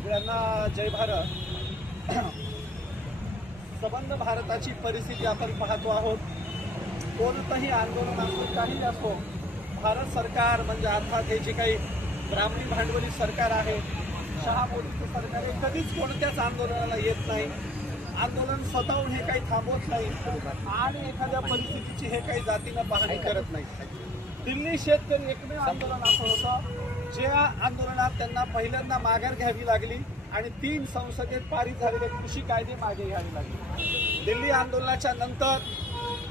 सगळ्यांना जय भारत। संबंध भारताची परिस्थिती आपण पाहतो आहोत। कोणतंही आंदोलन असो, काही असो, भारत सरकार म्हणजे अर्थात हे जे काही ब्राह्मणी भांडवली सरकार आहे, शहा मोदीचं सरकार हे कधीच कोणत्याच आंदोलनाला येत नाही। आंदोलन स्वतःहून हे काही थांबवत नाही आणि एखाद्या परिस्थितीची हे काही जातीनं पाहणी करत नाही। दिल्ली शेतकरी एकमेव आंदोलन असं होतं ज्या आंदोलनात त्यांना पहिल्यांदा माघार घ्यावी लागली आणि 3 संसदेत पारित झालेले कृषी कायदे मागे घ्यावे लागले। दिल्ली आंदोलनाच्या नंतर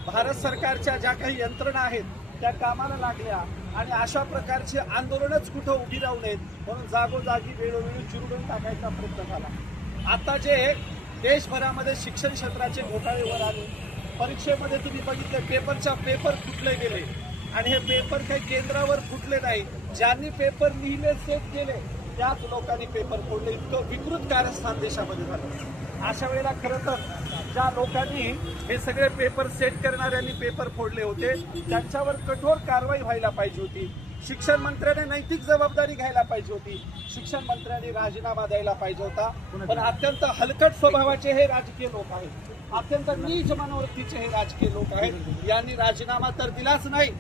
भारत सरकारच्या ज्या काही यंत्रणा आहेत त्या कामाला लागल्या आणि अशा प्रकारचे आंदोलनच कुठं उभी राहू नयेत म्हणून जागोजागी वेळोवेळी चिरडून टाकायचा प्रयत्न झाला। आता जे देशभरामध्ये शिक्षण क्षेत्राचे घोटाळे वर आले, परीक्षेमध्ये तुम्ही बघितले पेपरच्या पेपर फुटले गेले आणि हे पेपर काही केंद्रावर फुटले नाही, ज्यांनी पेपर लिहिले सेट केले त्याच लोकांनी पेपर फोडले। इतकं विकृत कारस्थान देशामध्ये झालं। अशा वेळेला खरं तर ज्या लोकांनी हे सगळे पेपर सेट करणाऱ्यांनी पेपर फोडले होते त्यांच्यावर कठोर कारवाई व्हायला पाहिजे होती। शिक्षण मंत्र्याने नैतिक जबाबदारी घ्यायला पाहिजे होती। शिक्षण मंत्र्यांनी राजीनामा द्यायला पाहिजे होता। पण अत्यंत हलकट स्वभावाचे हे राजकीय लोक आहेत, अत्यंत नीच मनोवृत्तीचे हे राजकीय लोक आहेत। यांनी राजीनामा तर दिलाच नाही,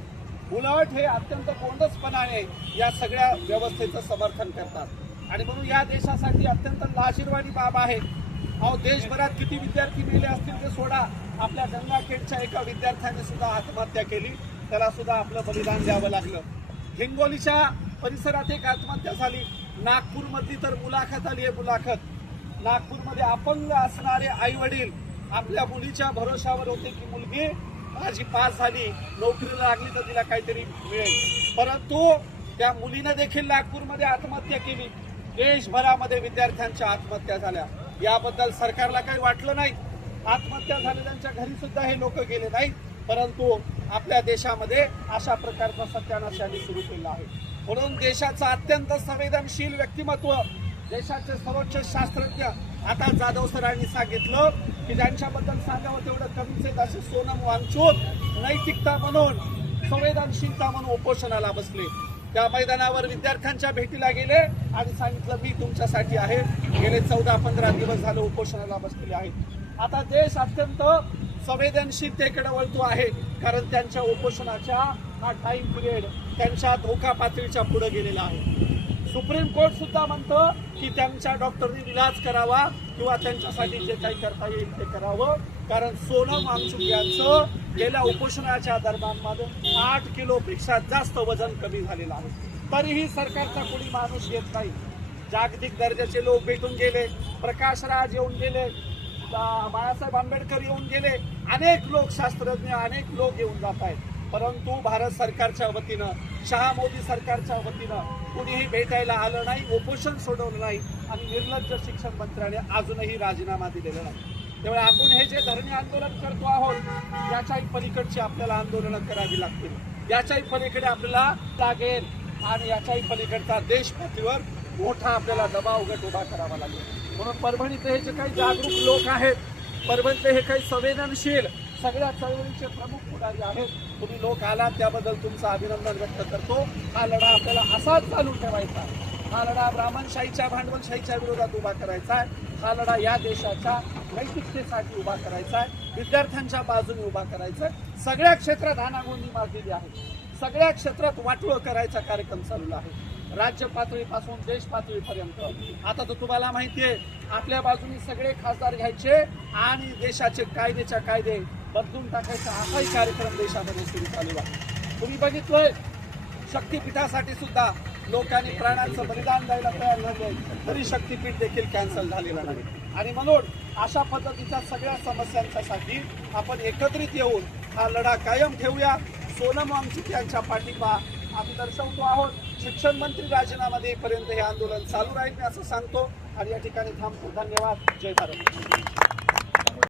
उलट हे अत्यंत गोंडसपणाने या सगळ्या व्यवस्थेचं समर्थन करतात आणि म्हणून या देशासाठी अत्यंत लाजिरवाणी बाब आहे। अहो, देशभरात किती विद्यार्थी मेले असतील ते सोडा, आपल्या गंगाखेडच्या एका विद्यार्थ्याने सुद्धा आत्महत्या केली, त्याला सुद्धा आपलं बलिदान द्यावं लागलं। हिंगोलीच्या परिसरात एक आत्महत्या झाली। नागपूरमधली तर मुलाखत आली आहे, मुलाखत। नागपूरमध्ये अपंग असणारे आई वडील आपल्या मुलीच्या भरोशावर होते की मुलगी माझी पास झाली, नोकरीला लागली तर तिला काहीतरी मिळेल, परंतु त्या मुलीने देखील नागपूरमध्ये आत्महत्या केली। देशभरामध्ये विद्यार्थ्यांच्या आत्महत्या झाल्या, याबद्दल सरकारला काही वाटलं नाही। आत्महत्या झालेल्यांच्या घरी सुद्धा हे लोक गेले नाही, परंतु आपल्या देशामध्ये अशा प्रकारचा सत्यानाश यांनी सुरू केला आहे। म्हणून देशाचं अत्यंत संवेदनशील व्यक्तिमत्व, देशाचे सर्वोच्च शास्त्रज्ञ, आता जाधव सरांनी सांगितलं की ज्यांच्याबद्दल सांगावं तेवढं कमीच आहे, असे सोनम वांगचूक नैतिकता म्हणून, संवेदनशीलता म्हणून उपोषणाला बसले। त्या मैदानावर विद्यार्थ्यांच्या भेटीला गेले आणि सांगितलं मी तुमच्यासाठी आहे। गेले 14-15 दिवस झाले उपोषणाला बसलेले आहेत। आता देश अत्यंत संवेदनशीलतेकडे वळतो आहे, कारण त्यांच्या उपोषणाच्या हा टाइम पिरियड त्यांच्या धोका पातळीच्या पुढे गेलेला आहे। सुप्रीम कोर्ट सुद्धा म्हणतं की त्यांच्या डॉक्टरनी इलाज करावा किंवा त्यांच्यासाठी जे काही करता येईल ते करावं, कारण सोनम वांगचूक यांचं गेल्या उपोषणाच्या दरम्यानमध्ये 8 किलोपेक्षा जास्त वजन कमी झालेलं आहे। तरीही सरकारचा कोणी माणूस येत नाही। जागतिक दर्जाचे लोक भेटून गेले, प्रकाश राज येऊन गेले, बाळासाहेब आंबेडकर येऊन गेले, अनेक लोक शास्त्रज्ञ, अनेक लोक येऊन जात आहेत, परंतु भारत सरकारच्या वतीनं, शहा मोदी सरकारच्या वतीनं कुणीही भेटायला आलं नाही, उपोषण सोडवलं नाही आणि निर्लज्ज शिक्षण मंत्र्याने अजूनही राजीनामा दिलेला नाही। त्यामुळे आपण हे जे धरणे आंदोलन करतो आहोत याच्याही पलीकडची आपल्याला आंदोलनं करावी लागतील, याच्याही पलीकडे आपल्याला लागेल आणि याच्याही पलीकडचा देश पातळीवर मोठा आपल्याला दबाव गट उभा करावा लागेल। म्हणून परभणीतले हे जे काही जागरूक लोक आहेत, परभणीतले हे काही संवेदनशील सगळ्या चळवळीचे प्रमुख पुढारी आहेत, तुम्ही लोक आलात त्याबद्दल तुमचं अभिनंदन व्यक्त करतो। हा लढा आपल्याला असाच चालू ठेवायचा, हा लढा ब्राह्मणशाहीच्या भांडवलशाहीच्या विरोधात उभा करायचा आहे, हा लढा या देशाच्या नैतिकतेसाठी उभा करायचा आहे, विद्यार्थ्यांच्या बाजूने उभा करायचा आहे। सगळ्या क्षेत्रात हानागोंदी माजलेली आहे, सगळ्या क्षेत्रात वाटोळ करायचा कार्यक्रम चालू आहे, राज्य पातळीपासून देश पातळीपर्यंत। आता तर तुम्हाला माहिती आहे आपल्या बाजूने सगळे खासदार घ्यायचे आणि देशाचे कायद्याच्या कायदे बदलून टाकायचा असाही कार्यक्रम देशामध्ये सुरू चालू आहे। तुम्ही बघितलंय शक्तीपीठासाठी सुद्धा लोकांनी प्राणांचं बलिदान द्यायला तयार झाले, तरी शक्तीपीठ देखील कॅन्सल झालेलं नाही। आणि म्हणून अशा पद्धतीच्या सगळ्या समस्यांसाठी आपण एकत्रित येऊन हा लढा कायम ठेवूया। सोनम वांगचूक यांच्या पाठिंबा आम्ही दर्शवतो आहोत। शिक्षण मंत्री राजीनामा देईपर्यंत हे आंदोलन चालू राहील असं सांगतो आणि या ठिकाणी थांबतो। धन्यवाद। जय भारत।